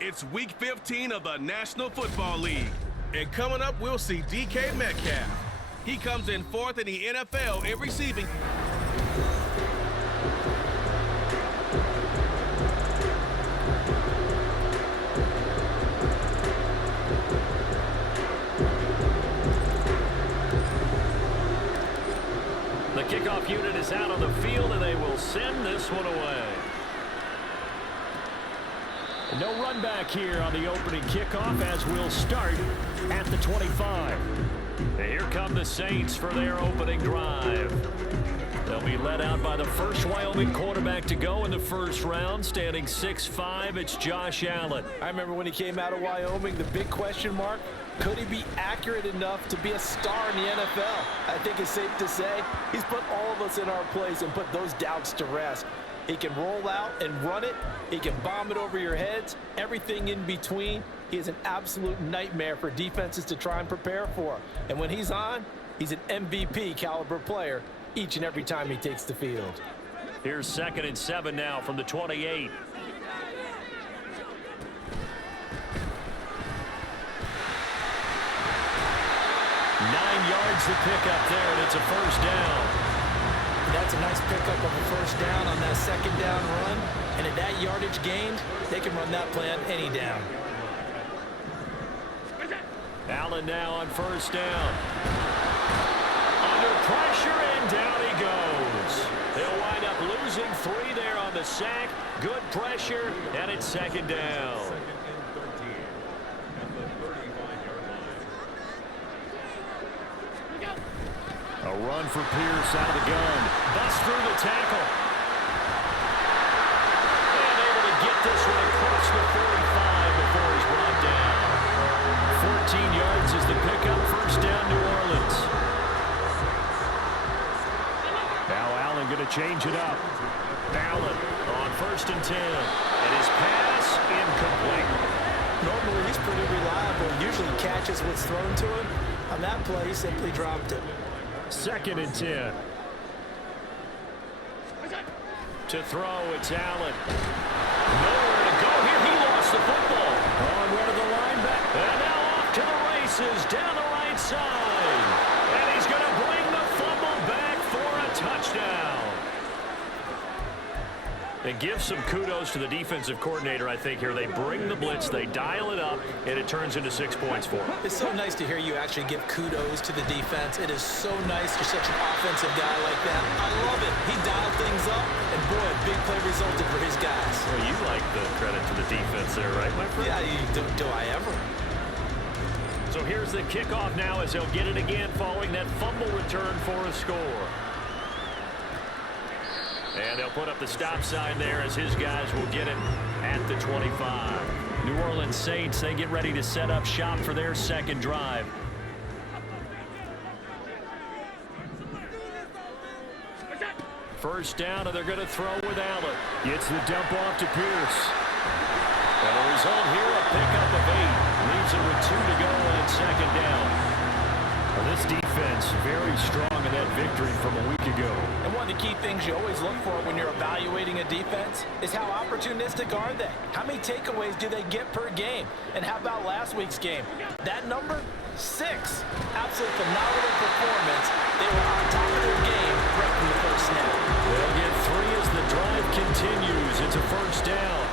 It's Week 15 of the National Football League. And coming up, we'll see DK Metcalf. He comes in fourth in the NFL in receiving. The kickoff unit is out on the field, and they will send this one away. No run back here on the opening kickoff as we'll start at the 25. And here come the Saints for their opening drive. They'll be led out by the first Wyoming quarterback to go in the first round, standing 6'5". It's Josh Allen. I remember when he came out of Wyoming, the big question mark, could he be accurate enough to be a star in the NFL? I think it's safe to say he's put all of us in our place and put those doubts to rest. He can roll out and run it. He can bomb it over your heads. Everything in between. He is an absolute nightmare for defenses to try and prepare for. And when he's on, he's an MVP caliber player each and every time he takes the field. Here's 2nd and 7 now from the 28. Yards to pick up there, and it's a first down. That's a nice pickup of a first down on that second down run. And at that yardage gained, they can run that play on any down. Allen now on first down. Under pressure, and down he goes. They'll wind up losing 3 there on the sack. Good pressure, and it's 2nd down. A run for Pierce out of the gun. Busts through the tackle. And able to get this one across the 45 before he's brought down. 14 yards is the pickup. First down, New Orleans. Now Allen going to change it up. Allen on 1st and 10. And his pass incomplete. Normally he's pretty reliable. Usually catches what's thrown to him. On that play, he simply dropped it. 2nd and 10. To throw, it's Allen. Nowhere to go here. He lost the football. On one of the linebackers. And now off to the races down the right side. And he's going to bring the fumble back for a touchdown. And give some kudos to the defensive coordinator, I think, here. They bring the blitz, they dial it up, and it turns into 6 points for them. It's so nice to hear you actually give kudos to the defense. It is so nice for such an offensive guy like that. I love it. He dialed things up, and boy, a big play resulted for his guys. Well, you like the credit to the defense there, right, my friend? Yeah, do I ever? So here's the kickoff now as they'll get it again following that fumble return for a score. And they'll put up the stop sign there as his guys will get it at the 25. New Orleans Saints, they get ready to set up shop for their second drive. First down, and they're going to throw with Allen. Gets the dump off to Pierce. And the result here, a pickup of 8. Leaves it with 2 to go on 2nd down. Well, this defense very strong in that victory from a week ago. And one of the key things you always look for when you're evaluating a defense is how opportunistic are they? How many takeaways do they get per game? And how about last week's game? That number? 6. Absolute phenomenal performance. They were on top of their game right from the first snap. They'll get 3 as the drive continues. It's a first down.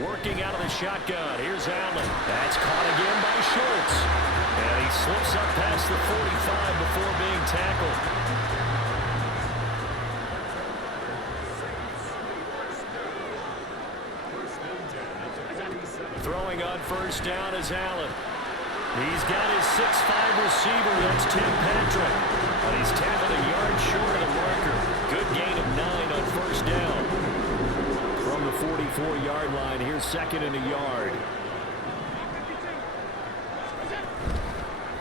Working out of the shotgun. Here's Allen. That's caught again by Schultz. And he slips up past the 45 before being tackled. Throwing on first down is Allen. He's got his 6'5" receiver. That's Tim Patrick. And he's tackled a yard short of the marker. Good gain of 9 on first down. From the 44-yard line, here's 2nd and a yard.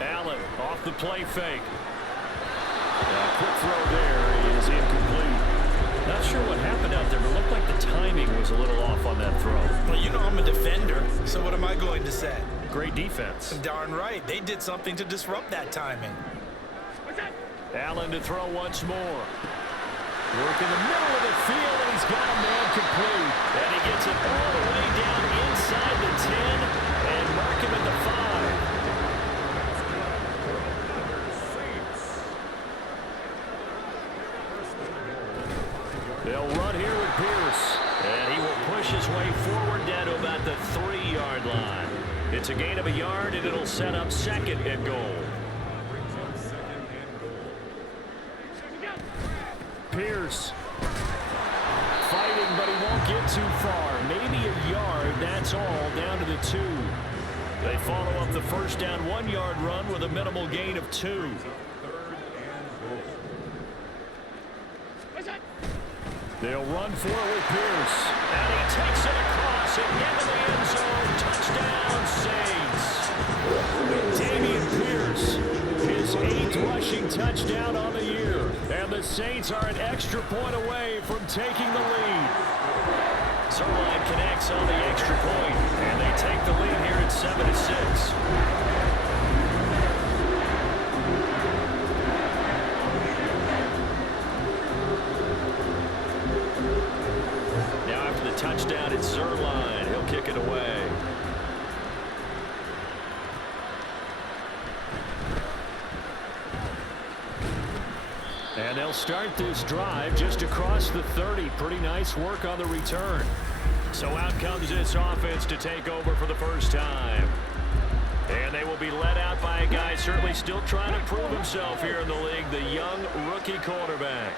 Allen off the play fake. A quick throw there is incomplete. Not sure what happened out there, but it looked like the timing was a little off on that throw. Well, you know I'm a defender, so what am I going to say? Great defense. Darn right. They did something to disrupt that timing. Allen to throw once more. Working the middle of the field, and he's got a man complete. And he gets it all the way down inside the 10 and mark him at the 5. They'll run here with Pierce, and he will push his way forward down to about the 3-yard line. It's a gain of a yard, and it'll set up second and goal. Pierce fighting, but he won't get too far. Maybe a yard, that's all, down to the 2. They follow up the first down 1-yard run with a minimal gain of 2. They'll run for it with Pierce. And he takes it across and into the end zone. Touchdown, Saints. Dameon Pierce, his 8th rushing touchdown on the year. And the Saints are an extra point away from taking the lead. Zerline connects on the extra point, and they take the lead here at 7-6. Touchdown, it's Zerline. He'll kick it away. And they'll start this drive just across the 30. Pretty nice work on the return. So out comes this offense to take over for the first time. And they will be led out by a guy certainly still trying to prove himself here in the league, the young rookie quarterback.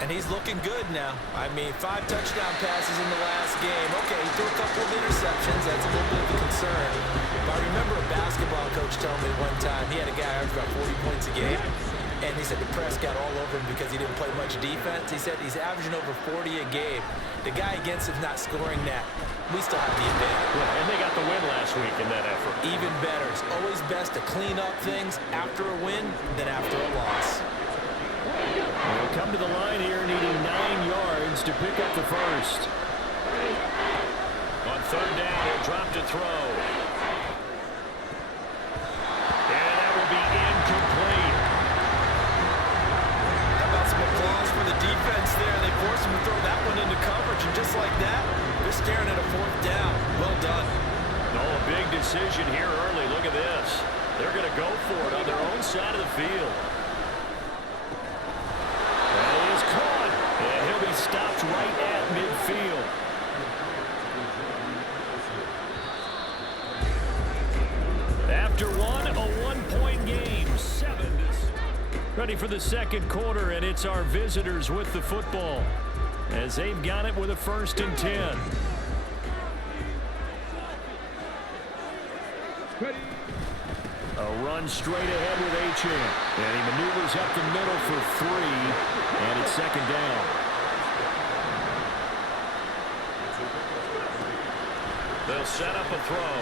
And he's looking good now. I mean, 5 touchdown passes in the last game. Okay, he threw a couple of interceptions. That's a little bit of a concern. But I remember a basketball coach telling me one time he had a guy average about 40 points a game. And he said the press got all over him because he didn't play much defense. He said he's averaging over 40 a game. The guy against him's not scoring that. We still have the advantage. Yeah, and they got the win last week in that effort. Even better. It's always best to clean up things after a win than after a loss. They'll come to the line here needing 9 yards to pick up the first. On 3rd down, he'll drop to throw. And that will be incomplete. How about some applause for the defense there? They forced him to throw that one into coverage, and just like that, they're staring at a 4th down. Well done. No, a big decision here early. Look at this. They're going to go for it on their own side of the field. Caught, and he'll be stopped right at midfield. After one, a 1-point game, 7. Ready for the second quarter, and it's our visitors with the football as they've got it with a 1st and 10. A run straight ahead with Achane, and he maneuvers up the middle for 3, and it's 2nd down. They'll set up a throw.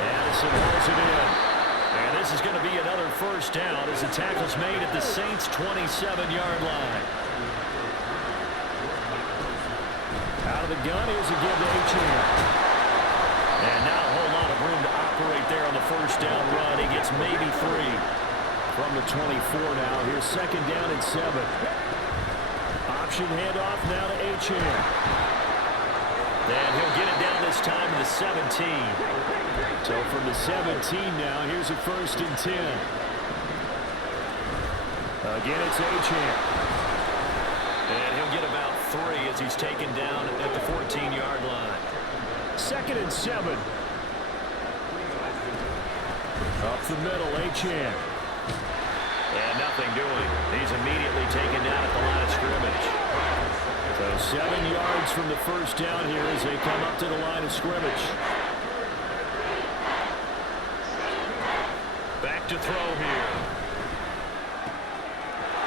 Addison hauls it in, and this is going to be another 1st down as the tackle's made at the Saints' 27-yard line. Out of the gun, here's a give to Achane. And not a whole lot of room to operate there on the 1st down run. He gets maybe 3 from the 24 now. Here's 2nd down and 7. Option handoff now to Achane. And he'll get it down this time to the 17. So from the 17 now, here's a 1st and 10. Again, it's Achane. And he'll get about 3 as he's taken down at the 14-yard line. 2nd and 7. Up the middle, Achane. And nothing doing. He's immediately taken down at the line of scrimmage. So 7 yards from the 1st down here as they come up to the line of scrimmage. Back to throw here.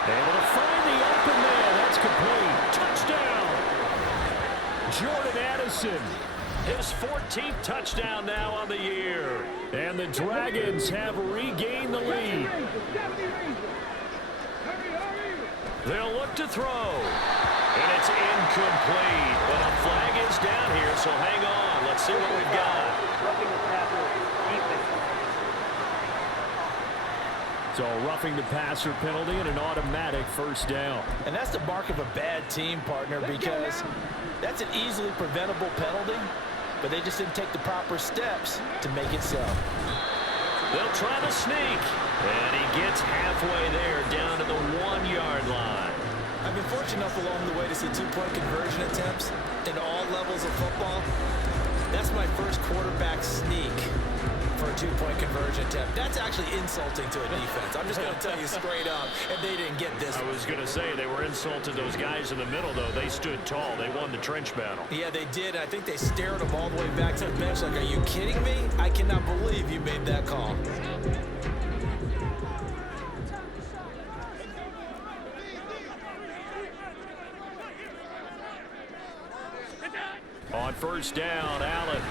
Able to find the open man. That's complete. Touchdown. Jordan Addison. His 14th touchdown now on the year. And the Dragons have regained the lead. They'll look to throw. And it's incomplete. But a flag is down here, so hang on. Let's see what we've got. So a roughing the passer penalty and an automatic first down. And that's the mark of a bad team, partner, because that's an easily preventable penalty, but they just didn't take the proper steps to make it so. They'll try the sneak, and he gets halfway there down to the 1-yard line. I've been fortunate enough along the way to see two-point conversion attempts in all levels of football. That's my first quarterback sneak for a two-point conversion attempt. That's actually insulting to a defense. I'm just going to tell you straight up, and they didn't get this. I was going to say they were insulted. Those guys in the middle, though, they stood tall. They won the trench battle. Yeah, they did. I think they stared them all the way back to the bench like, are you kidding me? I cannot believe you made that call. On first down, Allen.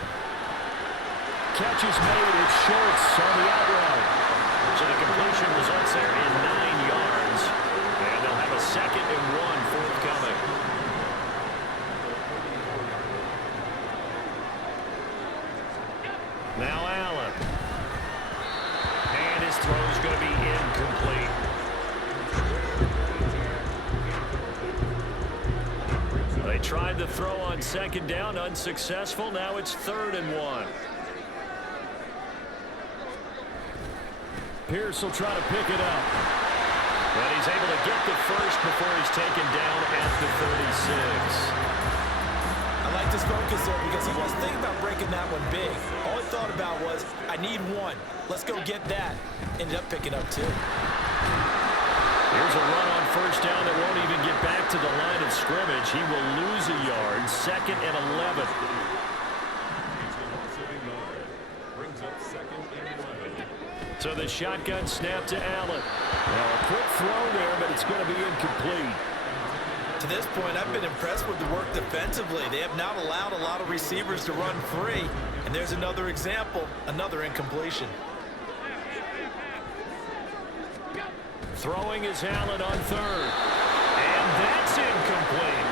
Catch is made. It's Schultz on the outright. So the completion results there in 9 yards. And they'll have a 2nd and 1 forthcoming. Now Allen. And his throw is going to be incomplete. They tried the throw on 2nd down, unsuccessful. Now it's 3rd and 1. Pierce will try to pick it up. But he's able to get the first before he's taken down at the 36. I like this focus there because he wasn't thinking about breaking that one big. All he thought about was, I need one. Let's go get that. Ended up picking up 2. Here's a run on first down that won't even get back to the line of scrimmage. He will lose a yard. 2nd and 11. So the shotgun snap to Allen. Now a quick throw there, but it's going to be incomplete. To this point, I've been impressed with the work defensively. They have not allowed a lot of receivers to run free. And there's another example, another incompletion. Throwing is Allen on 3rd. And that's incomplete.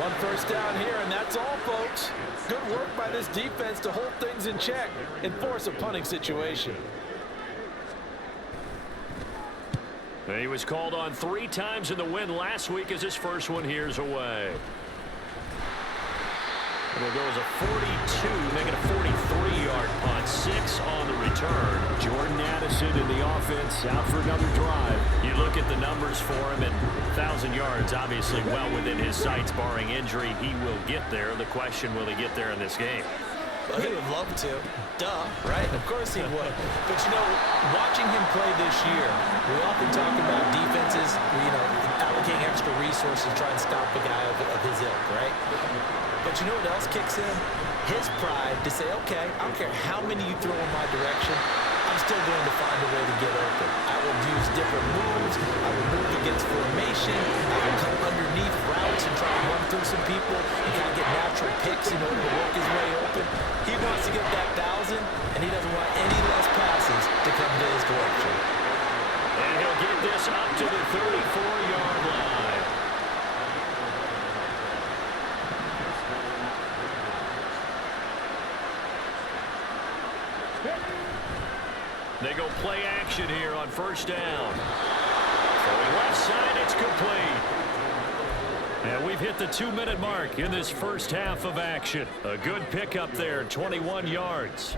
1 first down here, and that's all, folks. Good work by this defense to hold things in check and force a punting situation. He was called on 3 times in the win last week as his first one here's away. It'll go as a 42, making a 43-yard punt. 6 on the return. Jordan Addison in the offense out for another drive. You look at the numbers for him, and 1,000 yards obviously well within his sights, barring injury. He will get there. The question, will he get there in this game? Well, he would love to. Duh, right? Of course he would. But, you know, watching him play this year, we often talk about defenses, allocating extra resources to try and stop a guy of his ilk, right? But you know what else kicks in? His pride to say, okay, I don't care how many you throw in my direction, I'm still going to find a way to get open. I will use different moves. I will move against formation. I will come underneath routes and try to run through some people and kind of get natural picks in order to work his way open. He wants to get that 1,000, and he doesn't want any less passes to come to his direction. And he'll get this up to the 34-yard line. They go play action here on first down. Throwing left side, it's complete. And we've hit the 2-minute mark in this first half of action. A good pickup there, 21 yards.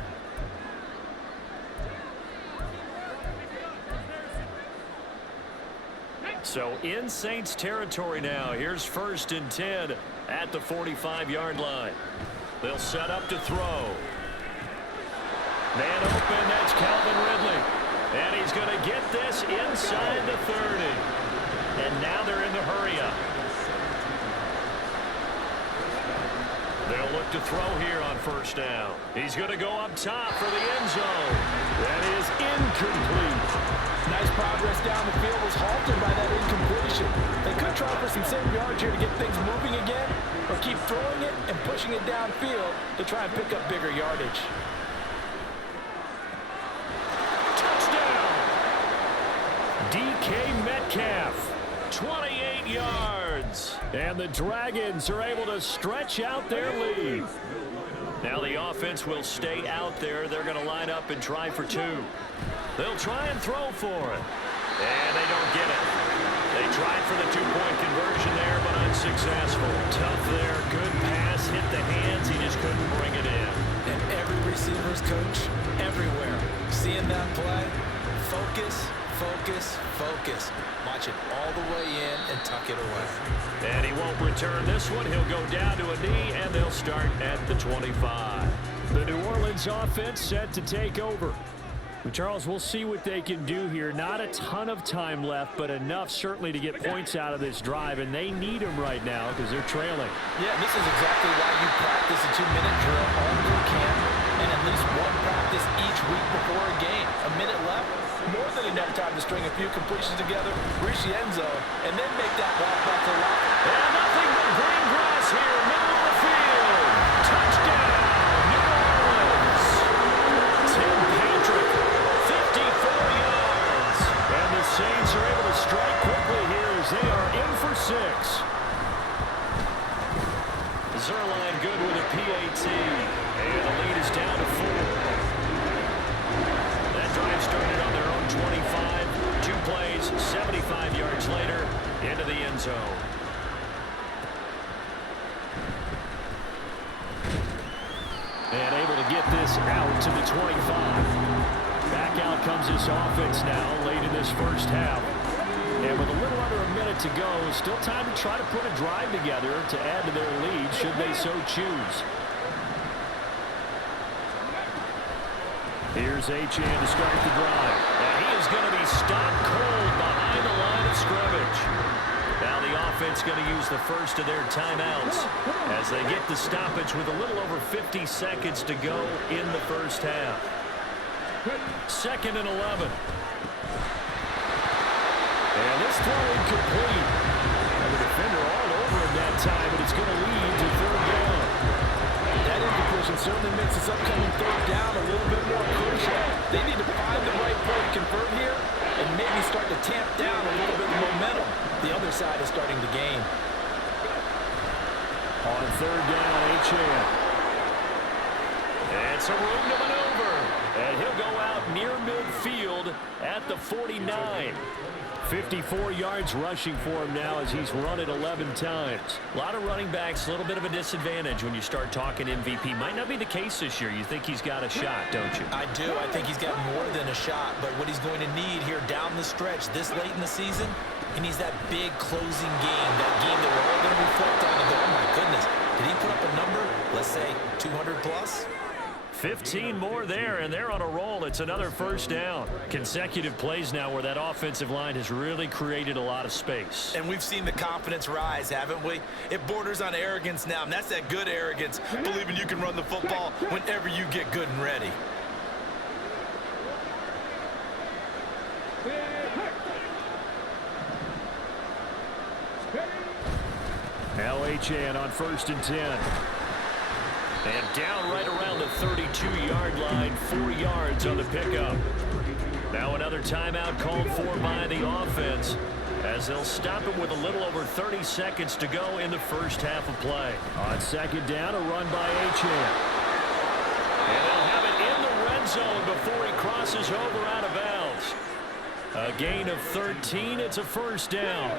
So in Saints territory now. Here's 1st and 10 at the 45-yard line. They'll set up to throw. Man open, that's Calvin Ridley. And he's going to get this inside the 30. And now they're in the hurry-up. They'll look to throw here on first down. He's going to go up top for the end zone. That is incomplete. Nice progress down the field was halted by that incompletion. They could try for some same yards here to get things moving again, or keep throwing it and pushing it downfield to try and pick up bigger yardage. DK Metcalf, 28 yards. And the Dragons are able to stretch out their lead. Now the offense will stay out there. They're going to line up and try for two. They'll try and throw for it. And they don't get it. They tried for the two-point conversion there, but unsuccessful. Tough there. Good pass. Hit the hands. He just couldn't bring it in. And every receiver's coach, everywhere, seeing that play, focus, focus, focus. Watch it all the way in and tuck it away. And he won't return this one. He'll go down to a knee, and they'll start at the 25. The New Orleans offense set to take over. Charles, we'll see what they can do here. Not a ton of time left, but enough certainly to get points out of this drive, and they need them right now because they're trailing. Yeah, this is exactly why you practice a 2-minute drill all through camp and at least one practice each week before a game. A minute left, more than enough time to string a few completions together, reach the end zone, and then make that walk back to lock. And nothing but green grass here, middle of the field. Touchdown, New Orleans. Tim Patrick, 54 yards. And the Saints are able to strike quickly here as they are in for 6. Zerline good with a PAT. And the lead is down to 4. That drive started on their own 25. 2 plays, 75 yards later, into the end zone. And able to get this out to the 25. Back out comes this offense now late in this first half. And with a little under a minute to go, still time to try to put a drive together to add to their lead should they so choose. Here's Achane to start the drive. And he is going to be stopped cold behind the line of scrimmage. Now the offense going to use the first of their timeouts as they get the stoppage with a little over 50 seconds to go in the first half. 2nd and 11. And this throw incomplete. And the defender all over him that time, but it's going to lead to 3rd down. That incompletion certainly makes this upcoming 3rd down a little bit more crucial. They need to find the right play to convert here and maybe start to tamp down a little bit of momentum. The other side is starting to gain. On 3rd down, Achane. And some room to maneuver. And he'll go out near midfield at the 49. 54 yards rushing for him now as he's run it 11 times. A lot of running backs, a little bit of a disadvantage when you start talking MVP. Might not be the case this year. You think he's got a shot, don't you? I do. I think he's got more than a shot. But what he's going to need here down the stretch this late in the season, he needs that big closing game, that game that we're all going to reflect on and go, oh my goodness, did he put up a number, let's say 200 plus? 15 more there, and they're on a roll. It's another 1st down. Consecutive plays now where that offensive line has really created a lot of space. And we've seen the confidence rise, haven't we? It borders on arrogance now, and that's that good arrogance, believing you can run the football whenever you get good and ready. Now Achane on 1st and 10. And down right around the 32-yard line, 4 yards on the pickup. Now another timeout called for by the offense as they'll stop it with a little over 30 seconds to go in the first half of play. On 2nd down, a run by Achane. And they'll have it in the red zone before he crosses over out of bounds. A gain of 13. It's a 1st down.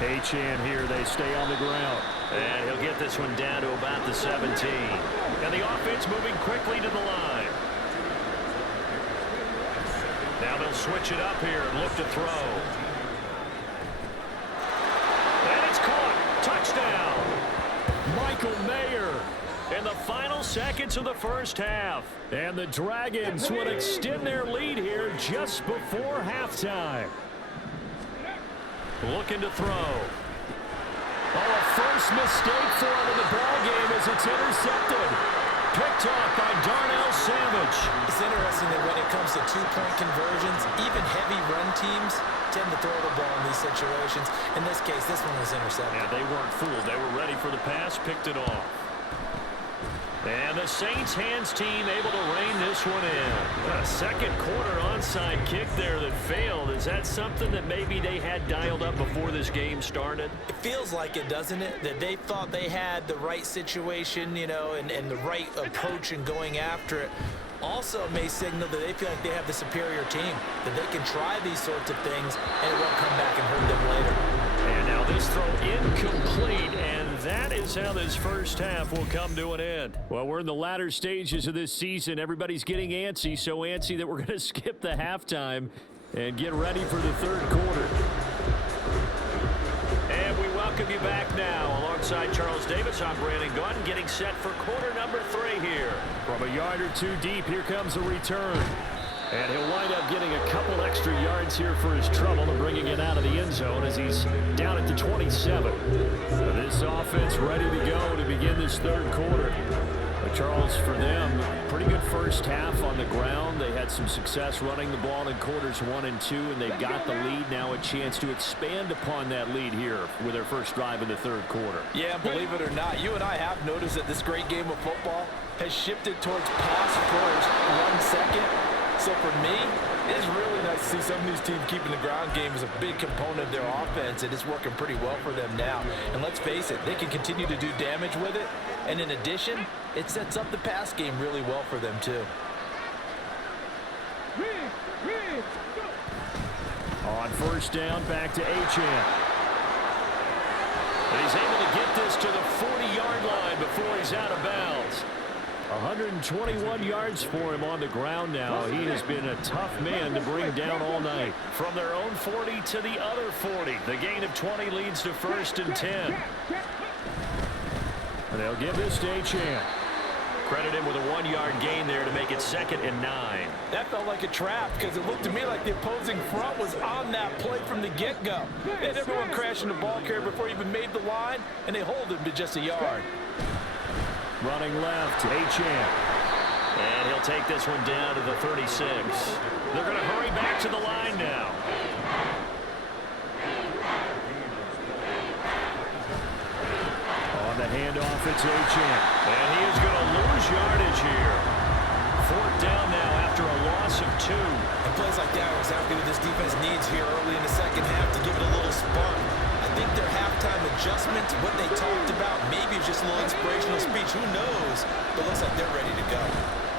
Achane here, they stay on the ground. And he'll get this one down to about the 17. And the offense moving quickly to the line. Now they'll switch it up here and look to throw. And it's caught. Touchdown. Michael Mayer in the final seconds of the first half. And the Dragons will extend their lead here just before halftime. Looking to throw. Oh, a first mistake for him in the ballgame as it's intercepted. Picked off by Darnell Savage. It's interesting that when it comes to 2-point conversions, even heavy run teams, tend to throw the ball in these situations. In this case, this one was intercepted. Yeah, they weren't fooled. They were ready for the pass, picked it off. And the Saints hands team able to rein this one in. A second quarter onside kick there that failed. Is that something that maybe they had dialed up before this game started? It feels like it, doesn't it? That they thought they had the right situation, you know, and the right approach in going after it. Also may signal that they feel like they have the superior team, that they can try these sorts of things and it won't come back and hurt them later. And now this throw incomplete, and that is how this first half will come to an end. Well, we're in the latter stages of this season. Everybody's getting antsy, so antsy that we're going to skip the halftime and get ready for the third quarter. And we welcome you back now. Alongside Charles Davis, I'm Brandon Gaunt, getting set for quarter number 3 here. From a yard or two deep, here comes a return. And he'll wind up getting a couple extra yards here for his trouble and bringing it out of the end zone as he's down at the 27. So this offense ready to go to begin this third quarter. But Charles, for them, pretty good first half on the ground. They had some success running the ball in quarters 1 and 2, and they've got the lead. Now a chance to expand upon that lead here with their first drive in the third quarter. Yeah, believe it or not, you and I have noticed that this great game of football has shifted towards pass first, run second. So for me, it's really nice to see some of these teams keeping the ground game as a big component of their offense, and it's working pretty well for them now. And let's face it, they can continue to do damage with it. And in addition, it sets up the pass game really well for them too. On first down, back to Achane. And he's able to get this to the 40-yard line before he's out of bounds. 121 yards for him on the ground now. He has been a tough man to bring down all night. From their own 40 to the other 40. The gain of 20 leads to 1st and 10. And they'll give this to Achane. Credit him with a 1-yard gain there to make it 2nd and 9. That felt like a trap because it looked to me like the opposing front was on that play from the get-go. They had everyone crashing the ball carrier before he even made the line, and they hold him to just a yard. Running left, Achane. And he'll take this one down to the 36. They're going to hurry back to the line now. On the handoff, it's Achane. And he is going to lose yardage here. 4th down now after a loss of 2. And plays like that are exactly what this defense needs here early in the second half to give it a little spark. I think their halftime adjustments, what they talked about, maybe it's just a little inspirational speech. Who knows? But it looks like they're ready to go.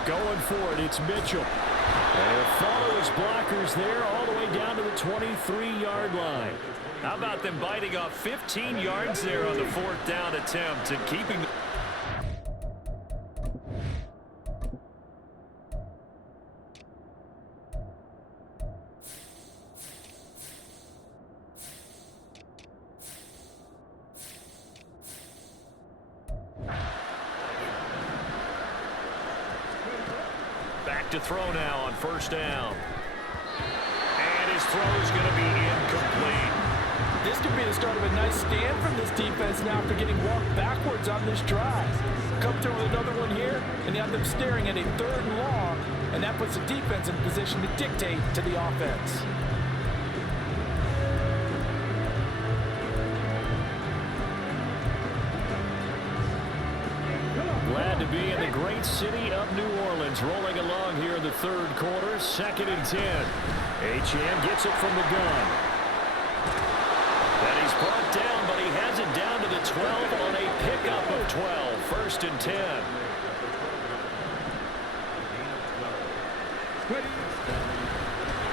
Going for it, it's Mitchell. And he'll follow his blockers there all the way down to the 23-yard line. How about them biting off 15 yards there on the 4th down attempt and keeping... to throw now on 1st down. And his throw is going to be incomplete. This could be the start of a nice stand from this defense now after getting walked backwards on this drive. Come through with another one here, and they have them staring at a 3rd and long, and that puts the defense in position to dictate to the offense. Glad to be in the great city of New Orleans, rolling along here in the third quarter, 2nd and 10. Achane gets it from the gun. And he's brought down, but he has it down to the 12 on a pickup of 12, 1st and 10.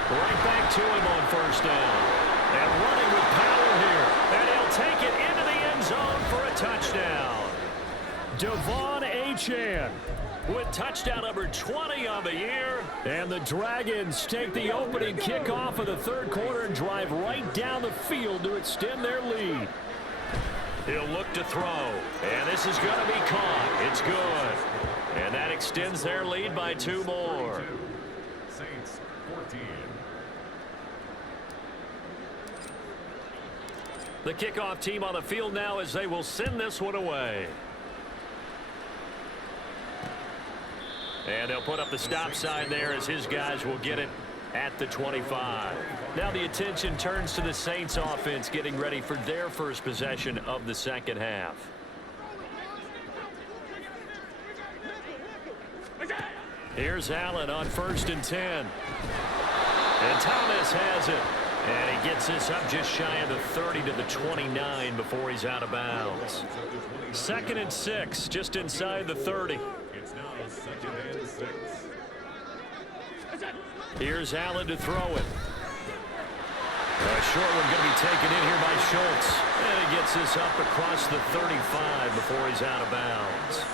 Right back to him on 1st down. And running with power here. And he'll take it into the end zone for a touchdown. Devon Achane with touchdown number 20 on the year. And the Dragons take the opening kickoff of the third quarter and drive right down the field to extend their lead. He'll look to throw. And this is going to be caught. It's good. And that extends their lead by 2 more. Saints 14. The kickoff team on the field now as they will send this one away. And they'll put up the stop sign there as his guys will get it at the 25. Now the attention turns to the Saints offense getting ready for their first possession of the second half. Here's Allen on 1st and 10. And Thomas has it. And he gets this up just shy of the 30 to the 29 before he's out of bounds. 2nd and 6, just inside the 30. It's now 2nd and 6. Here's Allen to throw it. A short one going to be taken in here by Schultz. And he gets this up across the 35 before he's out of bounds.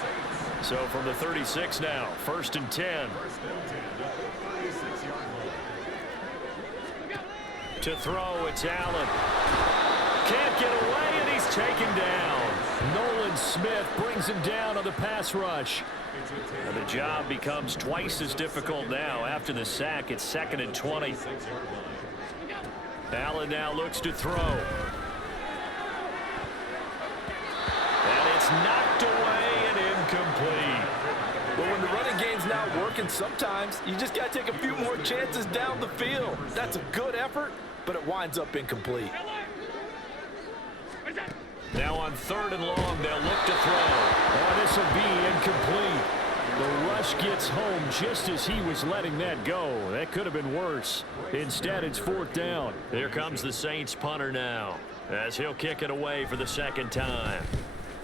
So from the 36 now, 1st and 10. To throw, it's Allen. Can't get away, and he's taken down. Nolan Smith brings him down on the pass rush. And the job becomes twice as difficult now. After the sack, it's 2nd and 20. Allen now looks to throw. And it's knocked away and incomplete. But when the running game's not working, sometimes you just got to take a few more chances down the field. That's a good effort, but it winds up incomplete. Now on 3rd and long, they'll look to throw. Oh, this will be incomplete. The rush gets home just as he was letting that go. That could have been worse. Instead, it's 4th down. Here comes the Saints punter now, as he'll kick it away for the 2nd time.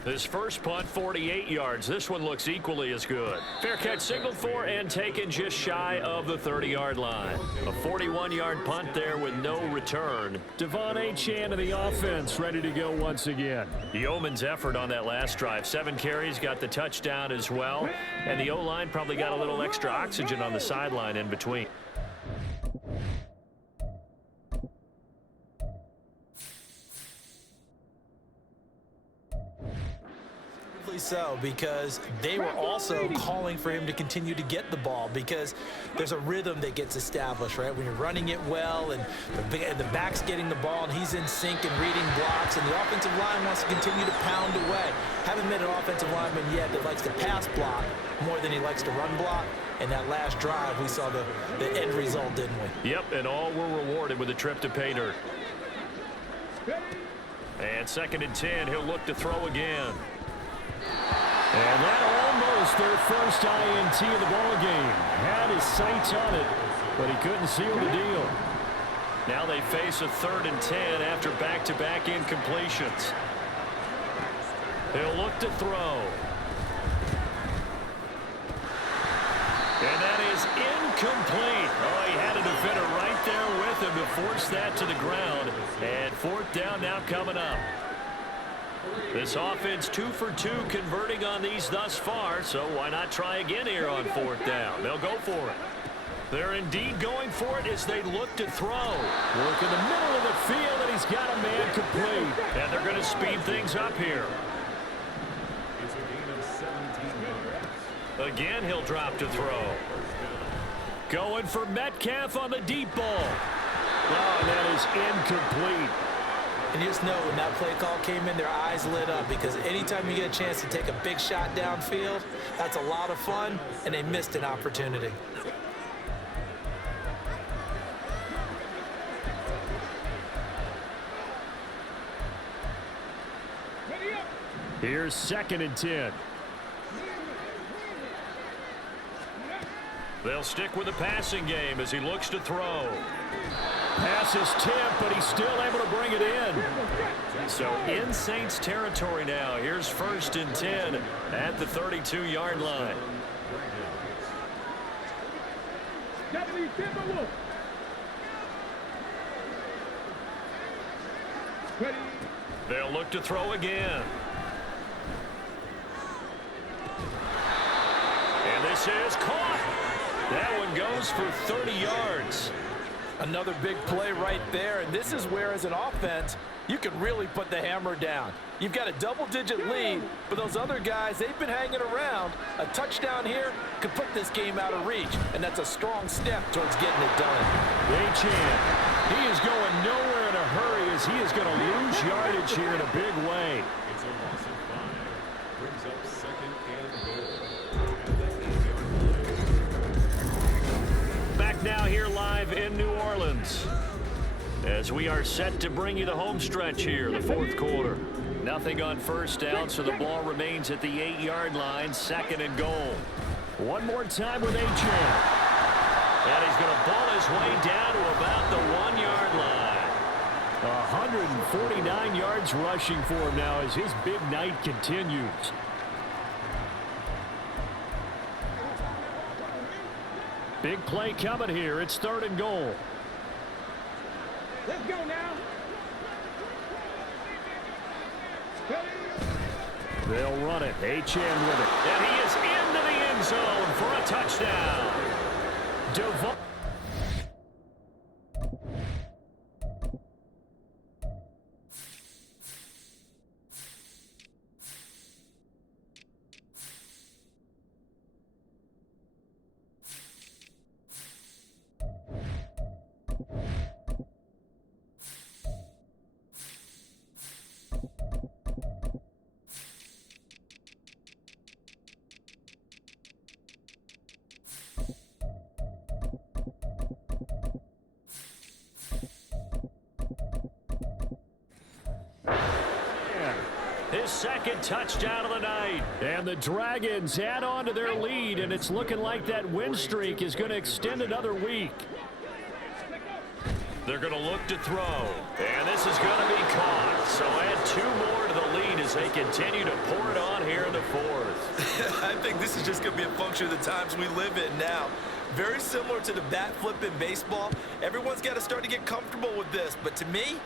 His first punt, 48 yards. This one looks equally as good. Fair catch signaled for and taken just shy of the 30-yard line. A 41-yard punt there with no return. Devon Achane of the offense ready to go once again. Yeoman's effort on that last drive. 7 carries, got the touchdown as well. And the O-line probably got a little extra oxygen on the sideline in between. So, because they were also calling for him to continue to get the ball, because there's a rhythm that gets established, right? When you're running it well and the back's getting the ball and he's in sync and reading blocks, and the offensive line wants to continue to pound away. Haven't met an offensive lineman yet that likes to pass block more than he likes to run block. And that last drive, we saw the end result, didn't we? Yep, and all were rewarded with a trip to pay dirt. And 2nd and 10, he'll look to throw again. And that almost their first INT of the ball game. Had his sights on it, but he couldn't seal the deal. Now they face a 3rd and 10 after back-to-back incompletions. He'll look to throw. And that is incomplete. Oh, he had a defender right there with him to force that to the ground. And 4th down now coming up. This offense 2 for 2 converting on these thus far, so why not try again here on 4th down? They'll go for it. They're indeed going for it as they look to throw. Work in the middle of the field, and he's got a man complete. And they're going to speed things up here. It's a gain of 17 yards. Again, he'll drop to throw. Going for Metcalf on the deep ball. Oh, and that is incomplete. And you just know when that play call came in, their eyes lit up, because anytime you get a chance to take a big shot downfield, that's a lot of fun, and they missed an opportunity. Here's 2nd and 10. They'll stick with the passing game as he looks to throw. Pass is tipped, but he's still able to bring it in. So in Saints territory now. Here's 1st and 10 at the 32-yard line. They'll look to throw again. And this is caught. That one goes for 30 yards. Another big play right there, and this is where, as an offense, you can really put the hammer down. You've got a double-digit lead, but those other guys, they've been hanging around. A touchdown here could put this game out of reach, and that's a strong step towards getting it done. Achane, he is going nowhere in a hurry as he is going to lose yardage here in a big way. It's a loss of 5. Brings up 2nd and goal. Back now here live live in New Orleans as we are set to bring you the home stretch here, the fourth quarter. Nothing on first down, so the ball remains at the 8-yard line, second and goal. One more time with Achane. And he's going to ball his way down to about the 1-yard line. 149 yards rushing for him now as his big night continues. Big play coming here. It's third and goal. Let's go now. They'll run it. Achane with it. And he is into the end zone for a touchdown. His second touchdown of the night. And the Dragons add on to their lead, and it's looking like that win streak is going to extend another week. They're going to look to throw, and this is going to be caught. So add 2 more to the lead as they continue to pour it on here in the fourth. I think this is just going to be a function of the times we live in now. Very similar to the bat flip in baseball. Everyone's got to start to get comfortable with this, but to me,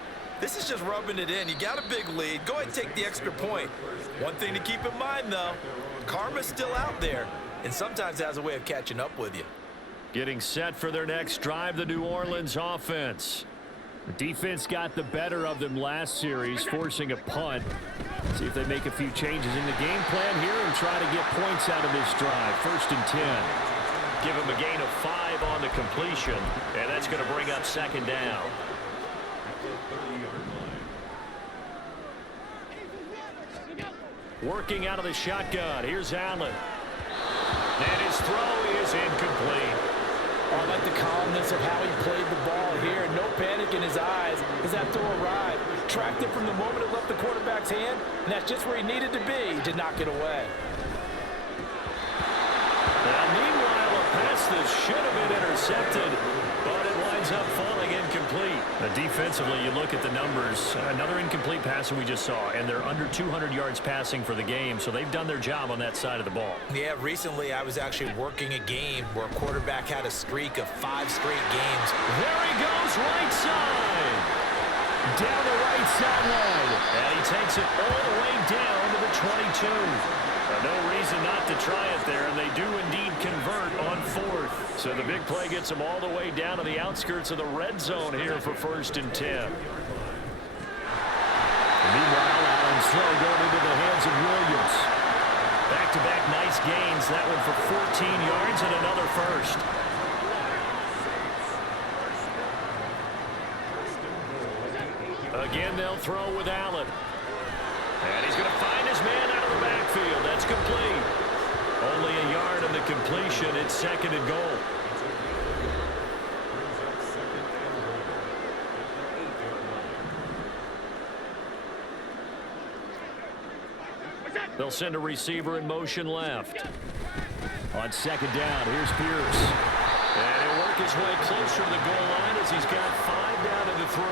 this is just rubbing it in. You got a big lead. Go ahead and take the extra point. One thing to keep in mind, though, karma's still out there, and sometimes has a way of catching up with you. Getting set for their next drive, the New Orleans offense. The defense got the better of them last series, forcing a punt. See if they make a few changes in the game plan here and try to get points out of this drive. First and 10. Give him a gain of 5 on the completion, and that's going to bring up second down. Working out of the shotgun. Here's Allen. And his throw is incomplete. I like the calmness of how he played the ball here. No panic in his eyes as that throw arrived. Tracked it from the moment it left the quarterback's hand, and that's just where he needed to be to knock it away. Now, meanwhile, a pass that should have been intercepted, but it winds up falling incomplete. Defensively, you look at the numbers. Another incomplete pass that we just saw, and they're under 200 yards passing for the game, so they've done their job on that side of the ball. Yeah, recently I was actually working a game where a quarterback had a streak of 5 straight games. There he goes, right side. Down the right sideline. And he takes it all the way down to the 22. No reason not to try it there, and they do indeed convert on fourth. So the big play gets them all the way down to the outskirts of the red zone here for first and 10. Meanwhile, Allen's throw going into the hands of Williams. Back-to-back nice gains. That one for 14 yards and another first. Again, they'll throw with Allen. And he's going to find his man out of the backfield. That's complete. Only a yard on the completion. It's second and goal. They'll send a receiver in motion left. On second down, here's Pierce. And he'll work his way closer to the goal line as he's got 5 down to the 3.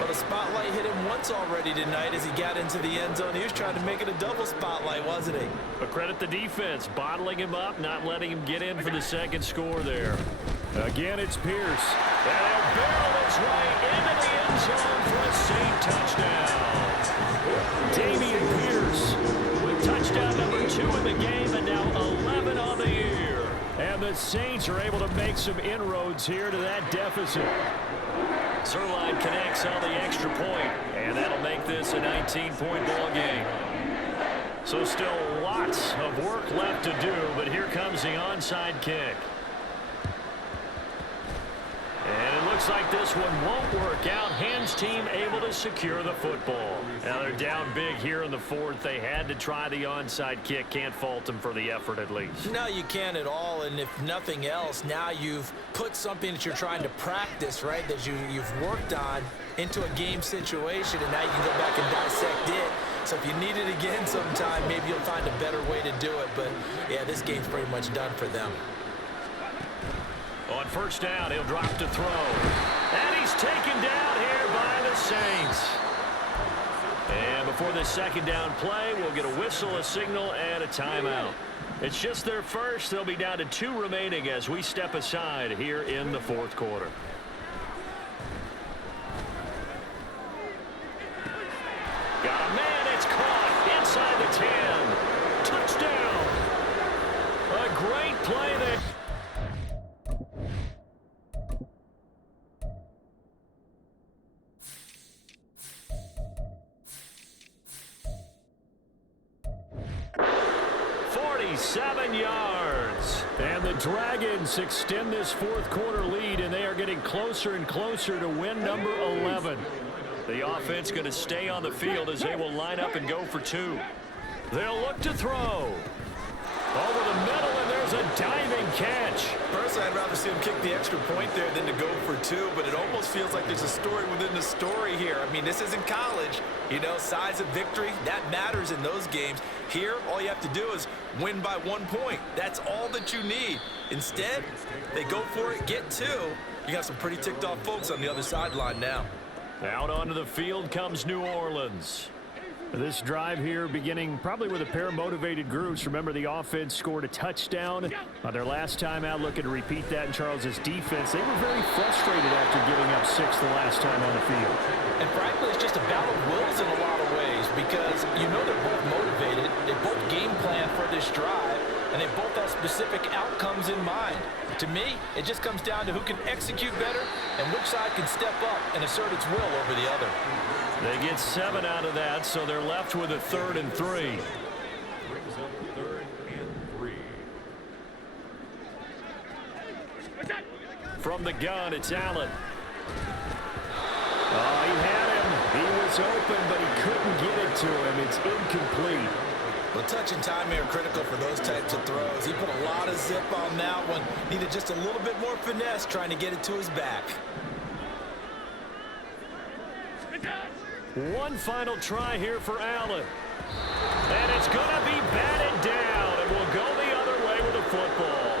But a spotlight hit him once already tonight as he got into the end zone. He was trying to make it a double spotlight, wasn't he? But credit the defense, bottling him up, not letting him get in for the second score there. Again, it's Pierce. And he'll barrel his way into the end zone for a Saint touchdown. Dameon Pierce with touchdown number 2 in the game and now 11 on the year. And the Saints are able to make some inroads here to that deficit. Zerline connects on the extra point, and that'll make this a 19-point ball game. So still lots of work left to do, but here comes the onside kick. And it looks Looks like this one won't work out. Hens team able to secure the football. Now they're down big here in the fourth. They had to try the onside kick. Can't fault them for the effort at least. No, you can't at all. And if nothing else, now you've put something that you're trying to practice, right, that you've worked on into a game situation, and now you can go back and dissect it. So if you need it again sometime, maybe you'll find a better way to do it. But, yeah, this game's pretty much done for them. On first down, he'll drop to throw. And he's taken down here by the Saints. And before this second down play, we'll get a whistle, a signal, and a timeout. It's just their first. They'll be down to 2 remaining as we step aside here in the fourth quarter. Got a man. It's caught inside the 10. Touchdown. A great play there. Yards. And the Dragons extend this fourth quarter lead, and they are getting closer and closer to win number 11. The offense going to stay on the field as they will line up and go for 2. They'll look to throw. Over the middle, and there's a diving catch. Personally, I'd rather see him kick the extra point there than to go for 2, but it almost feels like there's a story within the story here. I mean, this isn't college. You know, size of victory, that matters in those games. Here, all you have to do is win by 1 point. That's all that you need. Instead, they go for it, get 2. You got some pretty ticked off folks on the other sideline now. Out onto the field comes New Orleans. This drive here beginning probably with a pair of motivated groups. Remember, the offense scored a touchdown on their last time out, looking to repeat that in Charles's defense. They were very frustrated after giving up 6 the last time on the field. And frankly, it's just a battle of wills in a lot of ways because you know they're both motivated. They both game plan for this drive, and they both have specific outcomes in mind. To me, it just comes down to who can execute better and which side can step up and assert its will over the other. They get 7 out of that, so they're left with a 3rd and 3. Brings up 3rd and 3. From the gun, it's Allen. Oh, he had him. He was open, but he couldn't get it to him. It's incomplete. Well, touch and time are critical for those types of throws. He put a lot of zip on that one. Needed just a little bit more finesse trying to get it to his back. One final try here for Allen. And it's going to be batted down, and we'll go the other way with the football.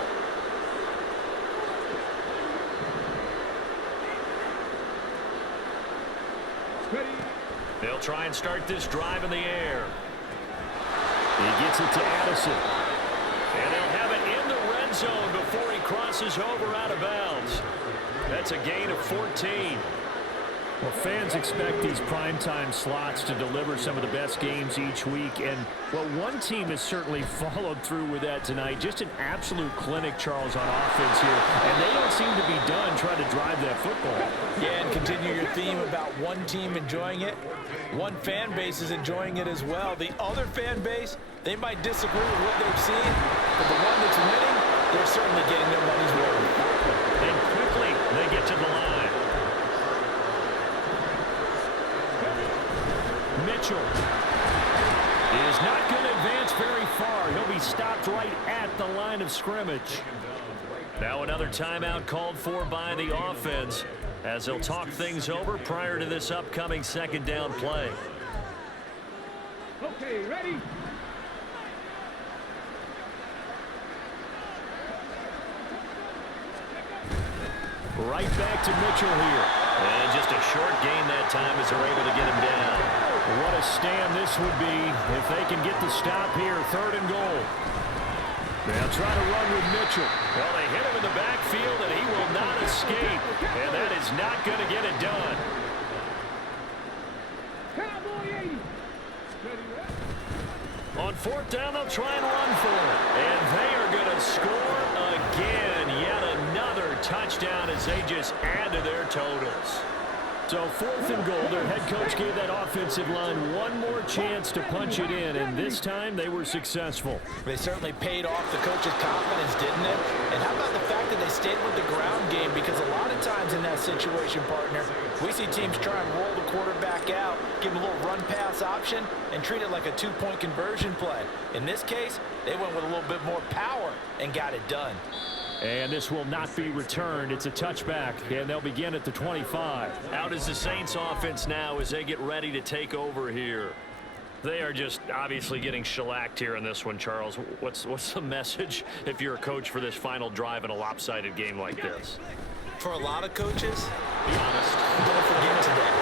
They'll try and start this drive in the air. He gets it to Addison. And they'll have it in the red zone before he crosses over out of bounds. That's a gain of 14. Well, fans expect these primetime slots to deliver some of the best games each week. And, well, one team has certainly followed through with that tonight. Just an absolute clinic, Charles, on offense here. And they don't seem to be done trying to drive that football. Yeah, and continue your theme about one team enjoying it. One fan base is enjoying it as well. The other fan base, they might disagree with what they've seen, but the one that's winning, they're certainly getting their money's worth. And quickly, they get to the line. Mitchell is not going to advance very far. He'll be stopped right at the line of scrimmage. Now another timeout called for by the offense as they'll talk things over prior to this upcoming second down play. Okay, ready? Right back to Mitchell here. And just a short gain that time as they're able to get him down. What a stand this would be if they can get the stop here. 3rd and goal. They'll try to run with Mitchell. Well, they hit him in the backfield, and he will not escape. And that is not going to get it done. On 4th down, they'll try and run for it. And they are going to score again. Yet another touchdown as they just add to their totals. So 4th and goal, their head coach gave that offensive line one more chance to punch it in, and this time they were successful. They certainly paid off the coach's confidence, didn't it? And how about the fact that they stayed with the ground game? Because a lot of times times in that situation, partner. We see teams try and roll the quarterback out, give him a little run-pass option, and treat it like a two-point conversion play. In this case, they went with a little bit more power and got it done. And this will not be returned. It's a touchback, and they'll begin at the 25. Out is the Saints offense now as they get ready to take over here. They are just obviously getting shellacked here in this one, Charles. What's the message if you're a coach for this final drive in a lopsided game like this? For a lot of coaches, Be honest. don't forget today.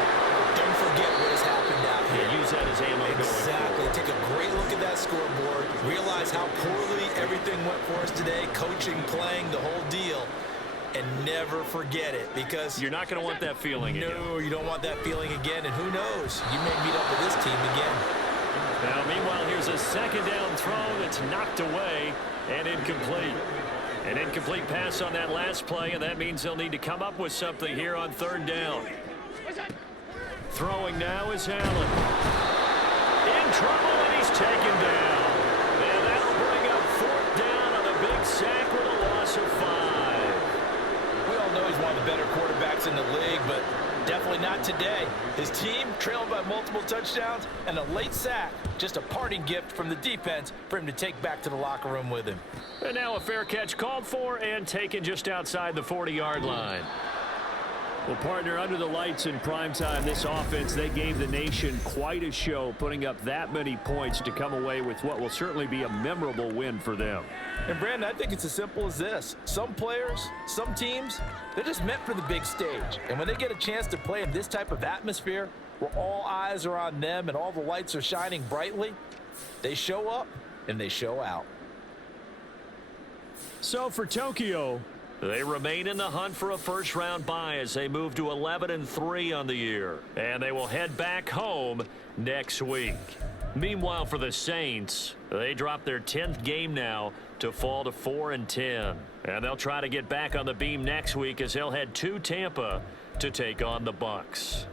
Don't forget what has happened out here. Yeah, use that as ammo going Exactly. forward. Take a great look at that scoreboard. Realize how poorly everything went for us today. Coaching, playing, the whole deal. And never forget it, because You're not going to want that feeling again. no, you don't want that feeling again. And who knows? You may meet up with this team again. Now, meanwhile, here's a second down throw that's knocked away and incomplete. An incomplete pass on that last play, and that means they'll need to come up with something here on third down. Throwing now is Allen. In trouble, and he's taken down. And that'll bring up fourth down on a big sack with a loss of 5. We all know he's one of the better quarterbacks in the league, but definitely not today. His team trailing by multiple touchdowns, and a late sack, just a parting gift from the defense for him to take back to the locker room with him. And now a fair catch called for and taken just outside the 40-yard line. Well, partner, under the lights in primetime, this offense, they gave the nation quite a show, putting up that many points to come away with what will certainly be a memorable win for them. And, Brandon, I think it's as simple as this. Some players, some teams, they're just meant for the big stage. And when they get a chance to play in this type of atmosphere, where all eyes are on them and all the lights are shining brightly, they show up and they show out. So for Tokyo, they remain in the hunt for a first-round bye as they move to 11-3 on the year. And they will head back home next week. Meanwhile, for the Saints, they drop their 10th game now to fall to 4-10. And they'll try to get back on the beam next week as they'll head to Tampa to take on the Bucs.